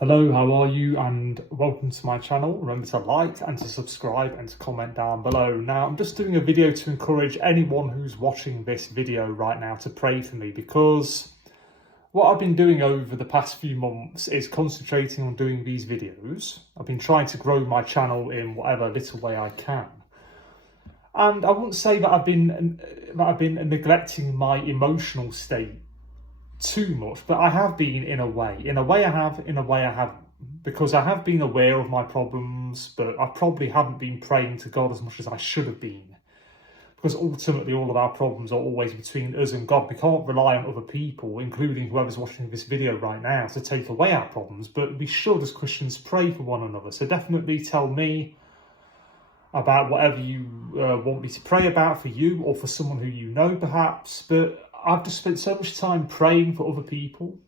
Hello, how are you? And welcome to my channel. Remember to like and to subscribe and to comment down below. Now, I'm just doing a video to encourage anyone who's watching this video right now to pray for me, because what I've been doing over the past few months is concentrating on doing these videos. I've been trying to grow my channel in whatever little way I can. And I wouldn't say that I've been neglecting my emotional state too much, but I have been in a way I have, because I have been aware of my problems, but I probably haven't been praying to God as much as I should have been, because ultimately all of our problems are always between us and God. We can't rely on other people, including whoever's watching this video right now, to take away our problems, but we should as Christians pray for one another. So definitely tell me about whatever you want me to pray about for you, or for someone who you know perhaps. But I've just spent so much time praying for other people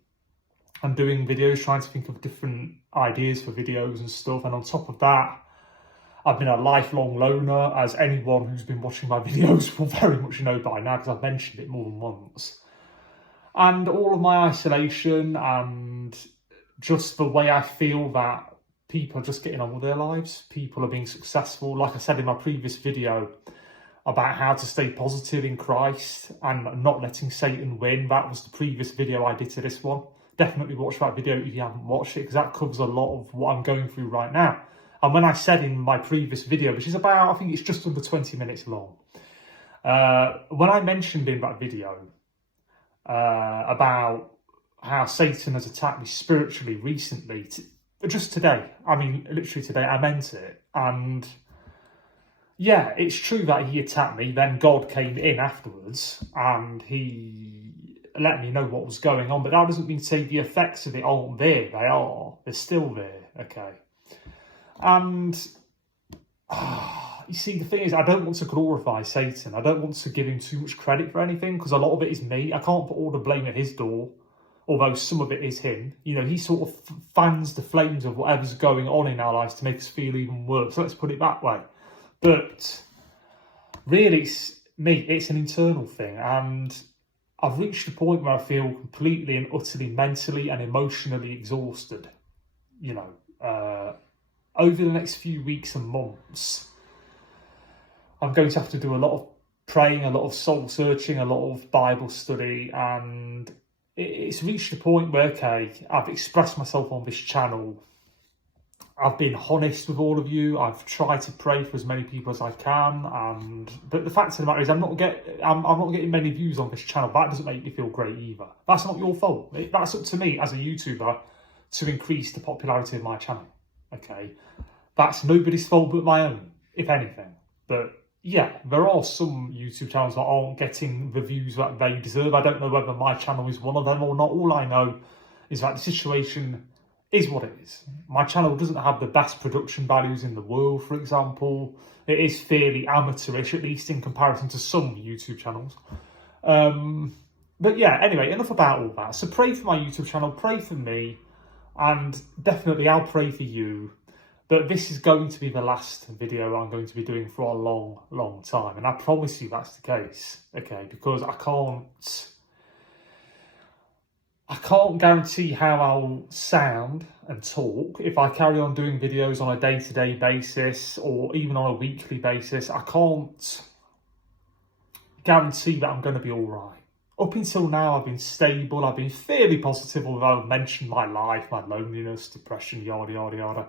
and doing videos, trying to think of different ideas for videos and stuff. And on top of that, I've been a lifelong loner, as anyone who's been watching my videos will very much know by now, because I've mentioned it more than once. And all of my isolation and just the way I feel that people are just getting on with their lives, people are being successful. Like I said in my previous video about how to stay positive in Christ and not letting Satan win, that was the previous video I did to this one. Definitely watch that video if you haven't watched it, because that covers a lot of what I'm going through right now. And when I said in my previous video, which is about, I think it's just under 20 minutes long, when I mentioned in that video about how Satan has attacked me spiritually recently, just today, I mean literally today, I meant it. And yeah, it's true that he attacked me. Then God came in afterwards and he let me know what was going on. But that doesn't mean to say the effects of it aren't there. They are. They're still there. Okay. And you see, the thing is, I don't want to glorify Satan. I don't want to give him too much credit for anything, because a lot of it is me. I can't put all the blame at his door, although some of it is him. You know, he sort of fans the flames of whatever's going on in our lives to make us feel even worse. So let's put it that way. But really, it's an internal thing, and I've reached a point where I feel completely and utterly mentally and emotionally exhausted. You know, over the next few weeks and months, I'm going to have to do a lot of praying, a lot of soul searching, a lot of Bible study, and it's reached a point where, okay, I've expressed myself on this channel. I've been honest with all of you. I've tried to pray for as many people as I can, but the fact of the matter is, I'm not getting many views on this channel. That doesn't make me feel great either. That's not your fault. That's up to me as a YouTuber to increase the popularity of my channel. Okay, that's nobody's fault but my own, if anything. But yeah, there are some YouTube channels that aren't getting the views that they deserve. I don't know whether my channel is one of them or not. All I know is that the situation is what it is. My channel doesn't have the best production values in the world, for example. It is fairly amateurish, at least in comparison to some YouTube channels. But yeah, anyway, enough about all that. So pray for my YouTube channel, pray for me, and definitely I'll pray for you. But this is going to be the last video I'm going to be doing for a long, long time. And I promise you that's the case, okay? Because I can't guarantee how I'll sound and talk if I carry on doing videos on a day-to-day basis, or even on a weekly basis. I can't guarantee that I'm going to be all right. Up until now, I've been stable. I've been fairly positive, although I've mentioned my life, my loneliness, depression, yada, yada, yada.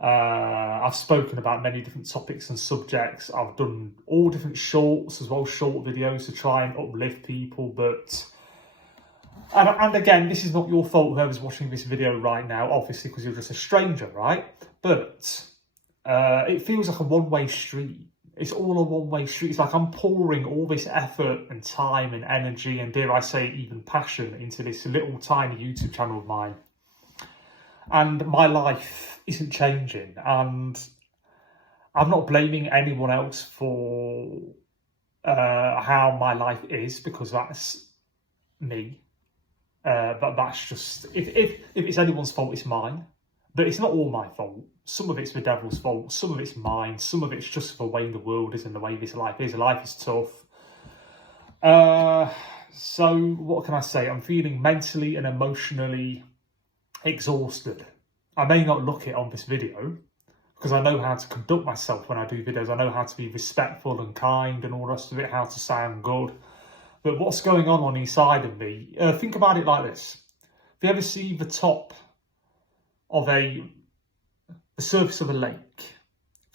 I've spoken about many different topics and subjects. I've done all different shorts as well, short videos to try and uplift people, but... And again, this is not your fault, whoever's watching this video right now, obviously, because you're just a stranger, right? But it feels like a one-way street. It's all a one-way street. It's like I'm pouring all this effort and time and energy and, dare I say, even passion into this little tiny YouTube channel of mine. And my life isn't changing. And I'm not blaming anyone else for how my life is, because that's me. But that's just, if it's anyone's fault, it's mine. But it's not all my fault. Some of it's the devil's fault, some of it's mine, some of it's just the way the world is and the way this life is. Life is tough. So what can I say? I'm feeling mentally and emotionally exhausted. I may not look it on this video, because I know how to conduct myself when I do videos. I know how to be respectful and kind and all the rest of it, how to sound good. But what's going on inside of me, think about it like this. If you ever see the top of the surface of a lake,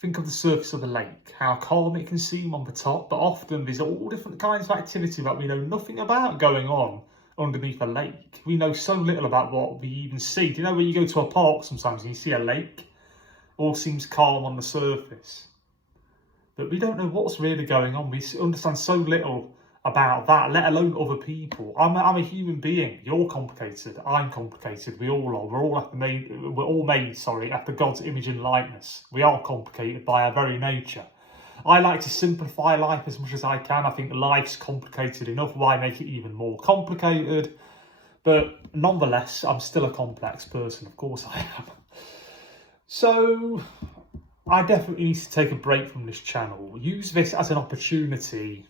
think of the surface of a lake, how calm it can seem on the top, but often there's all different kinds of activity that we know nothing about going on underneath a lake. We know so little about what we even see. Do you know when you go to a park sometimes and you see a lake? All seems calm on the surface, but we don't know what's really going on. We understand so little about that, let alone other people. I'm a human being. You're complicated. I'm complicated. We all are. We're all made after God's image and likeness. We are complicated by our very nature. I like to simplify life as much as I can. I think life's complicated enough. Why make it even more complicated? But nonetheless, I'm still a complex person. Of course I am. So I definitely need to take a break from this channel. Use this as an opportunity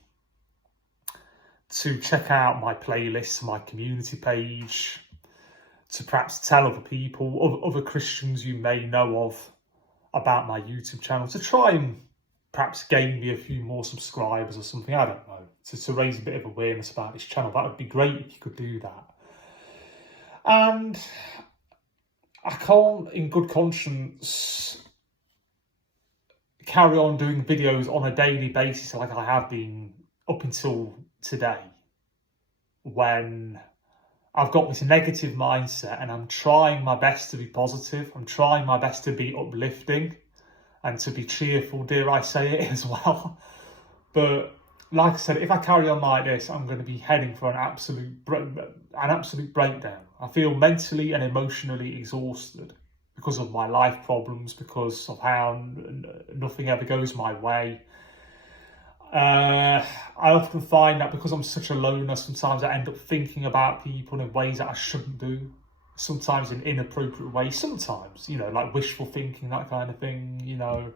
to check out my playlists, my community page, to perhaps tell other people, other Christians you may know of, about my YouTube channel, to try and perhaps gain me a few more subscribers or something. I don't know, to raise a bit of awareness about this channel. That would be great if you could do that. And I can't, in good conscience, carry on doing videos on a daily basis like I have been up until today, when I've got this negative mindset and I'm trying my best to be positive. I'm trying my best to be uplifting and to be cheerful, dare I say it, as well. But like I said, if I carry on like this, I'm going to be heading for an absolute breakdown. I feel mentally and emotionally exhausted because of my life problems, because of how nothing ever goes my way. I often find that because I'm such a loner, sometimes I end up thinking about people in ways that I shouldn't do. Sometimes in inappropriate ways. Sometimes, you know, like wishful thinking, that kind of thing. You know,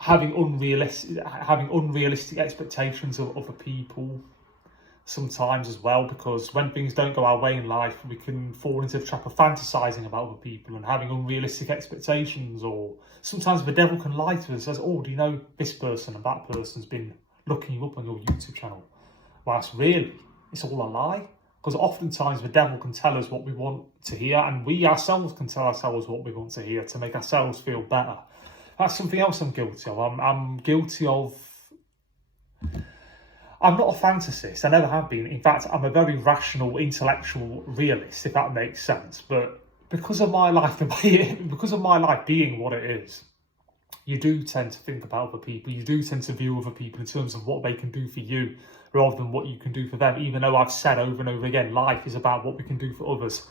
having unrealistic expectations of other people. Sometimes as well, because when things don't go our way in life, we can fall into the trap of fantasizing about other people and having unrealistic expectations. Or sometimes the devil can lie to us and says, oh, do you know this person and that person's been looking you up on your YouTube channel? Whilst really, it's all a lie. Because oftentimes the devil can tell us what we want to hear, and we ourselves can tell ourselves what we want to hear to make ourselves feel better. That's something else I'm guilty of. I'm guilty of... I'm not a fantasist, I never have been. In fact, I'm a very rational, intellectual realist, if that makes sense. But because of my life being what it is, you do tend to think about other people. You do tend to view other people in terms of what they can do for you rather than what you can do for them. Even though I've said over and over again, life is about what we can do for others.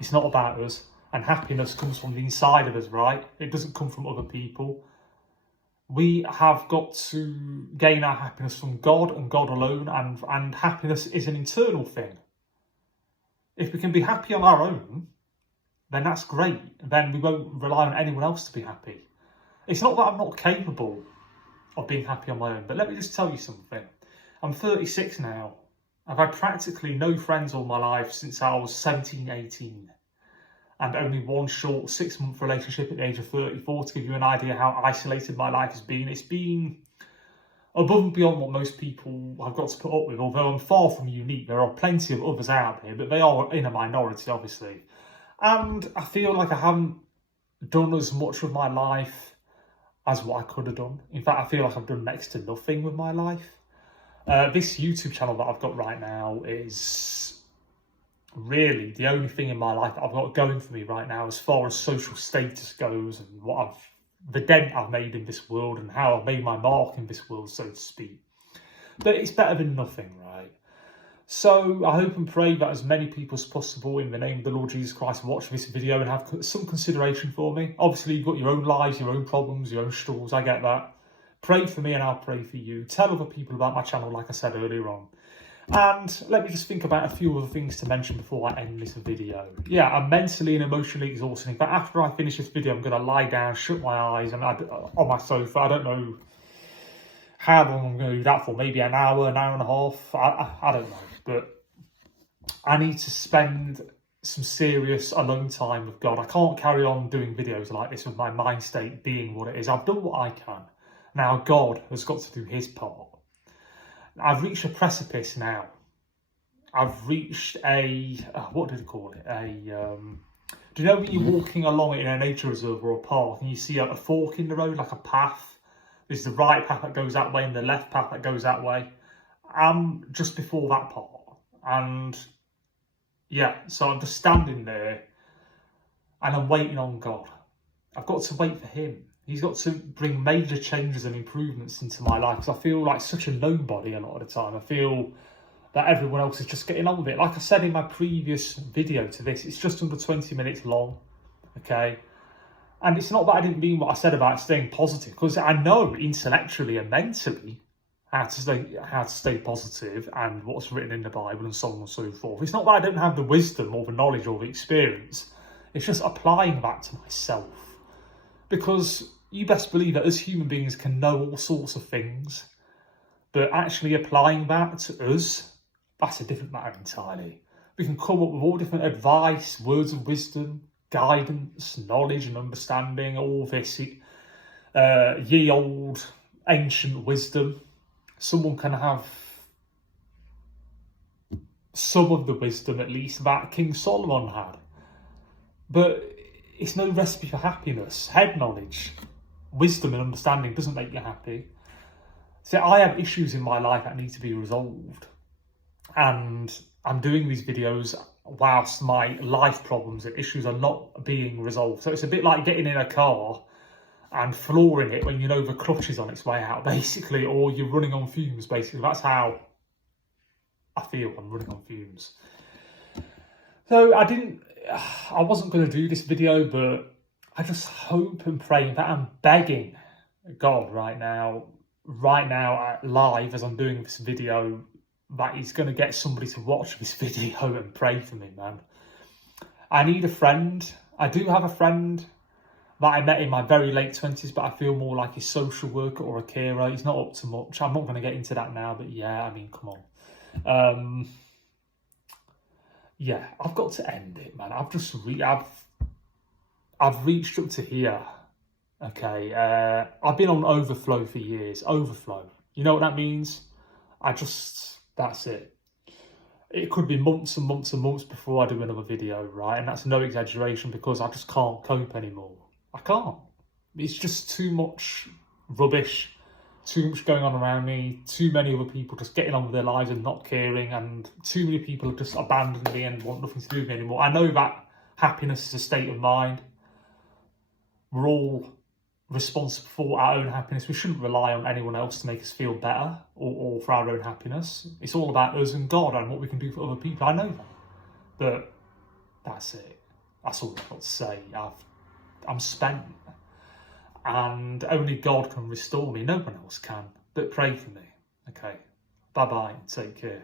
It's not about us. And happiness comes from the inside of us, right? It doesn't come from other people. We have got to gain our happiness from God and God alone, and happiness is an internal thing. If we can be happy on our own, then that's great. Then we won't rely on anyone else to be happy. It's not that I'm not capable of being happy on my own, but let me just tell you something. I'm 36 now. I've had practically no friends all my life since I was 17, 18. And only one short 6-month relationship at the age of 34 to give you an idea how isolated my life has been. It's been above and beyond what most people have got to put up with, although I'm far from unique. There are plenty of others out there, but they are in a minority, obviously. And I feel like I haven't done as much with my life as what I could have done. In fact, I feel like I've done next to nothing with my life. This YouTube channel that I've got right now is really the only thing in my life that I've got going for me right now as far as social status goes, and the dent I've made in this world and how I've made my mark in this world, so to speak. But it's better than nothing, right? So I hope and pray that as many people as possible in the name of the Lord Jesus Christ watch this video and have some consideration for me. Obviously, you've got your own lives, your own problems, your own struggles. I get that. Pray for me and I'll pray for you. Tell other people about my channel, like I said earlier on. And let me just think about a few other things to mention before I end this video. Yeah, I'm mentally and emotionally exhausted. But after I finish this video, I'm going to lie down, shut my eyes, and on my sofa. I don't know how long I'm going to do that for. Maybe an hour and a half. I don't know. But I need to spend some serious alone time with God. I can't carry on doing videos like this with my mind state being what it is. I've done what I can. Now God has got to do his part. I've reached a precipice now. I've reached a, what did they call it? Do you know when you're walking along in a nature reserve or a park and you see a fork in the road, like a path? There's the right path that goes that way and the left path that goes that way. I'm just before that part. And yeah, so I'm just standing there and I'm waiting on God. I've got to wait for him. He's got to bring major changes and improvements into my life, because I feel like such a nobody a lot of the time. I feel that everyone else is just getting on with it. Like I said in my previous video to this, it's just under 20 minutes long, okay? And it's not that I didn't mean what I said about staying positive, because I know intellectually and mentally how to stay positive and what's written in the Bible and so on and so forth. It's not that I don't have the wisdom or the knowledge or the experience. It's just applying that to myself. Because you best believe that as human beings can know all sorts of things, but actually applying that to us, that's a different matter entirely. We can come up with all different advice, words of wisdom, guidance, knowledge and understanding, all this ye old ancient wisdom. Someone can have some of the wisdom, at least, that King Solomon had. But it's no recipe for happiness. Head knowledge, wisdom and understanding doesn't make you happy. So I have issues in my life that need to be resolved. And I'm doing these videos whilst my life problems and issues are not being resolved. So it's a bit like getting in a car and flooring it when you know the clutch is on its way out, basically, or you're running on fumes, basically. That's how I feel. I'm running on fumes. So I wasn't going to do this video, but I just hope and pray, in fact I'm begging God right now live as I'm doing this video, that he's going to get somebody to watch this video and pray for me, man. I need a friend. I do have a friend that I met in my very late 20s, but I feel more like a social worker or a carer. He's not up to much. I'm not going to get into that now, but yeah, I mean, come on. Yeah, I've got to end it, man. I've reached up to here. Okay, I've been on overflow for years. Overflow. You know what that means? That's it. It could be months and months and months before I do another video, right? And that's no exaggeration, because I just can't cope anymore. I can't. It's just too much rubbish, too much going on around me, too many other people just getting on with their lives and not caring, and too many people have just abandoned me and want nothing to do with me anymore. I know that happiness is a state of mind. We're all responsible for our own happiness. We shouldn't rely on anyone else to make us feel better or for our own happiness. It's all about us and God and what we can do for other people. I know that. But that's it. That's all I've got to say. I'm spent. And only God can restore me. No one else can. But pray for me. Okay. Bye-bye. Take care.